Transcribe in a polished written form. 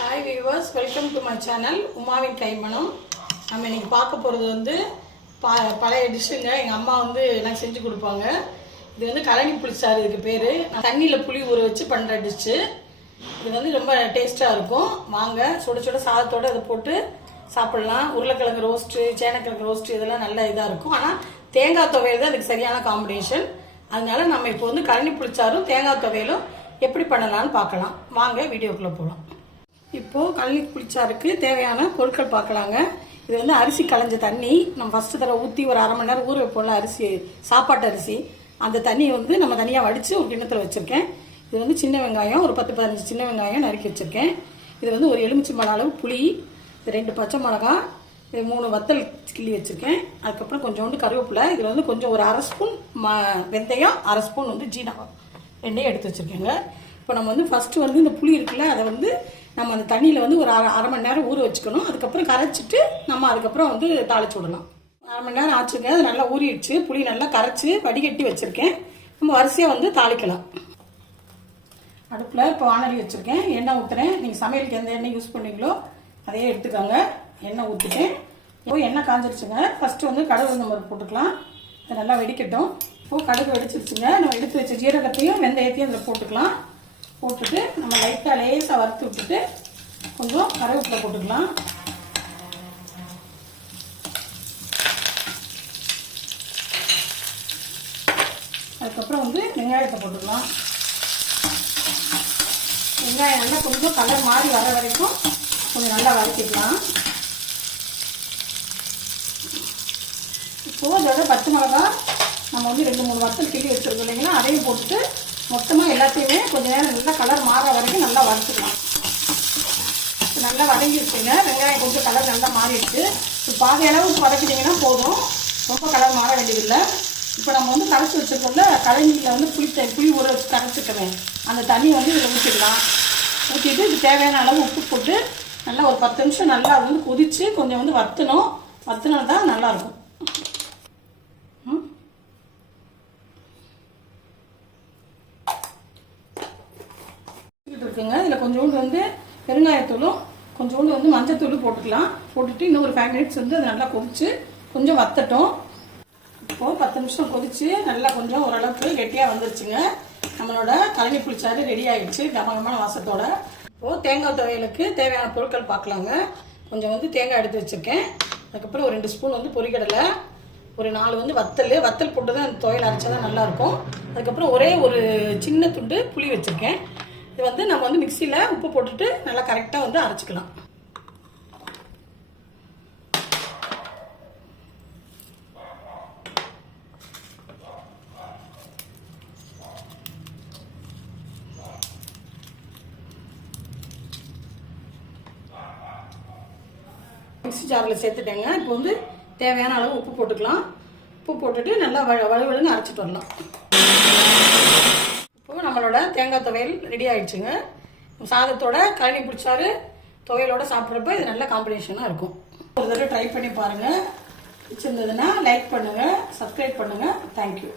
Hi viewers, welcome to my channel உமாவின் கைமணம். நம்ம இன்னைக்கு பார்க்க போகிறது வந்து பழைய டிஷ்ஷுங்க. எங்கள் அம்மா வந்து எனக்கு செஞ்சு கொடுப்பாங்க. இது வந்து கழனி புளிச்சாறு, இதுக்கு பேர். நான் தண்ணியில் புளி ஊற வச்சு பண்ணுற டிஷ்ஷு. இது வந்து ரொம்ப டேஸ்ட்டாக இருக்கும். வாங்க, சுட சுட சாதத்தோடு இதை போட்டு சாப்பிட்லாம். உருளைக்கிழங்கு ரோஸ்ட்டு, சேனக்கிழங்கு ரோஸ்ட்டு இதெல்லாம் நல்ல இதாக இருக்கும். ஆனால் தேங்காய் துவையல் தான் அதுக்கு சரியான காம்பினேஷன். அதனால நம்ம இப்போ வந்து கழனி புளிச்சாரும் தேங்காய் துவையலும் எப்படி பண்ணலான்னு பார்க்கலாம். வாங்க வீடியோக்குள்ளே போகலாம். இப்போது கழனி புளிச்சாருக்கு தேவையான பொருட்கள் பார்க்கலாங்க. இது வந்து அரிசி களைஞ்ச தண்ணி. நம்ம ஃபஸ்ட்டு தடவை ஊற்றி ஒரு அரை மணி நேரம் ஊற வைப்போம்ல, அரிசி, சாப்பாட்டு அரிசி. அந்த தண்ணியை வந்து நம்ம தனியாக வடித்து ஒரு கிண்ணத்தில் வச்சுருக்கேன். இது வந்து சின்ன வெங்காயம், ஒரு 10-15 சின்ன வெங்காயம் நறுக்கி வச்சுருக்கேன். இது வந்து ஒரு எலுமிச்சம்பழம் அளவு புளி, 2 பச்சை மிளகா, இது 3 வத்தல் கிள்ளி வச்சுருக்கேன். அதுக்கப்புறம் கொஞ்சோண்டு கருவேப்பிலை. இதில் வந்து கொஞ்சம் ஒரு அரை ஸ்பூன் வெந்தயம், அரை ஸ்பூன் வந்து ஜீரகம், ரெண்டையும் எடுத்து வச்சுருக்கேங்க. இப்போ நம்ம வந்து ஃபஸ்ட்டு வந்து இந்த புளி இருக்குல்ல, அதை வந்து நம்ம அந்த தண்ணியில் வந்து ஒரு அரை மணி நேரம் ஊற வச்சுக்கணும். அதுக்கப்புறம் கரைச்சிட்டு நம்ம அதுக்கப்புறம் வந்து தாளிச்சு விடலாம். அரை மணி நேரம் ஆச்சுங்க. அது நல்லா ஊறிடுச்சு. புளி நல்லா கரைச்சி வடிகட்டி வச்சுருக்கேன். நம்ம வரிசையாக வந்து தாளிக்கலாம். அடுப்பில் இப்போ வானலி வச்சுருக்கேன். எண்ணெய் ஊற்றுறேன். நீங்கள் சமையலுக்கு எந்த எண்ணெய் யூஸ் பண்ணீங்களோ அதையே எடுத்துக்கோங்க. எண்ணெய் ஊற்றிட்டேன். இப்போ எண்ணெய் காஞ்சிருச்சுங்க. ஃபஸ்ட்டு வந்து கடுகு நம்ம போட்டுக்கலாம். அது நல்லா வெடிக்கட்டும். இப்போது கடுகு வெடிச்சிருச்சுங்க. நம்ம எடுத்து வச்ச ஜீரகத்தையும் வெந்தயத்தையும் அதில் போட்டுக்கலாம். போட்டுட்டு நம்ம லைட்டாக லேசாக வறுத்து விட்டுட்டு கொஞ்சம் கருவேப்பிலை போட்டுக்கலாம். அதுக்கப்புறம் வந்து வெங்காயத்தை போட்டுக்கலாம். வெங்காயம் நல்லா கொஞ்சம் கலர் மாறி வர வரைக்கும் கொஞ்சம் நல்லா வதக்கிக்கலாம். இப்போது அதோட பச்சை மிளகா நம்ம வந்து 2-3 வத்தல் கிள்ளி வச்சுருக்கோம் இல்லைங்களா, அதையும் போட்டுட்டு மொத்தமாக எல்லாத்தையுமே கொஞ்சம் நேரம் நல்லா கலர் மாற வரைக்கும் நல்லா வதக்கிக்கலாம். நல்லா வதங்கிடுச்சுங்க. வெங்காயம் கொஞ்சம் கலர் நல்லா மாறிடுச்சு. இப்போ பாதி அளவுக்கு வதக்கிட்டிங்கன்னா போதும், ரொம்ப கலர் மாற வேண்டியதில்லை. இப்போ நம்ம வந்து கரைச்சி வச்சுருக்கோம்ல, கழனியில் வந்து புளி ஊற வச்சு கரைச்சிக்கிறேன். அந்த தண்ணி வந்து இதில் ஊற்றிடலாம். ஊற்றிட்டு இது தேவையான அளவு உப்பு போட்டு நல்லா ஒரு 10 நிமிஷம் நல்லா அது வந்து கொதித்து கொஞ்சம் வந்து வற்றினா தான் நல்லாயிருக்கும். இருக்குங்க. இதில் கொஞ்சோண்டு வந்து பெருங்காயத்தூளும் கொஞ்சோண்டு வந்து மஞ்சத்தூளும் போட்டுக்கலாம். போட்டுட்டு இன்னும் ஒரு 5 மினிட்ஸ் வந்து அது நல்லா கொதிச்சு கொஞ்சம் வத்தட்டும். இப்போது 10 நிமிஷம் கொதிச்சு நல்லா கொஞ்சம் ஓரளவுக்கு கெட்டியாக வந்துருச்சுங்க. நம்மளோட கழனி புளிச்சாறு ரெடி ஆகிடுச்சு கமகமான வாசத்தோட. இப்போது தேங்காய் துவையலுக்கு தேவையான பொருட்கள் பார்க்கலாங்க. கொஞ்சம் வந்து தேங்காய் எடுத்து வச்சுருக்கேன். அதுக்கப்புறம் ஒரு 2 ஸ்பூன் வந்து பொரிக்கடலை, ஒரு 4 வந்து வத்தல் போட்டு தான் அந்த துவையல் அரைச்சா தான் நல்லாயிருக்கும். அதுக்கப்புறம் ஒரே ஒரு சின்ன துண்டு புளி வச்சுருக்கேன். இது வந்து நம்ம வந்து மிக்சியில் உப்பு போட்டுட்டு நல்லா கரெக்டாக வந்து அரைச்சிக்கலாம். மிக்சி ஜாரில் சேர்த்துட்டேங்க. இப்போ வந்து தேவையான அளவு உப்பு போட்டுக்கலாம். உப்பு போட்டுட்டு நல்லா வலுவலுன்னு அரைச்சிட்டு வரலாம். இப்போ நம்மளோட தேங்காய் துவையல் ரெடி ஆயிடுச்சுங்க. சாதத்தோட கழனி புளிச்சாறு துவையலோட சாப்பிட்றப்ப இது நல்ல காம்பினேஷனாக இருக்கும். ஒரு தடவை ட்ரை பண்ணி பாருங்கள். பிடிச்சிருந்ததுன்னா லைக் பண்ணுங்கள், சப்ஸ்கிரைப் பண்ணுங்கள். தேங்க்யூ.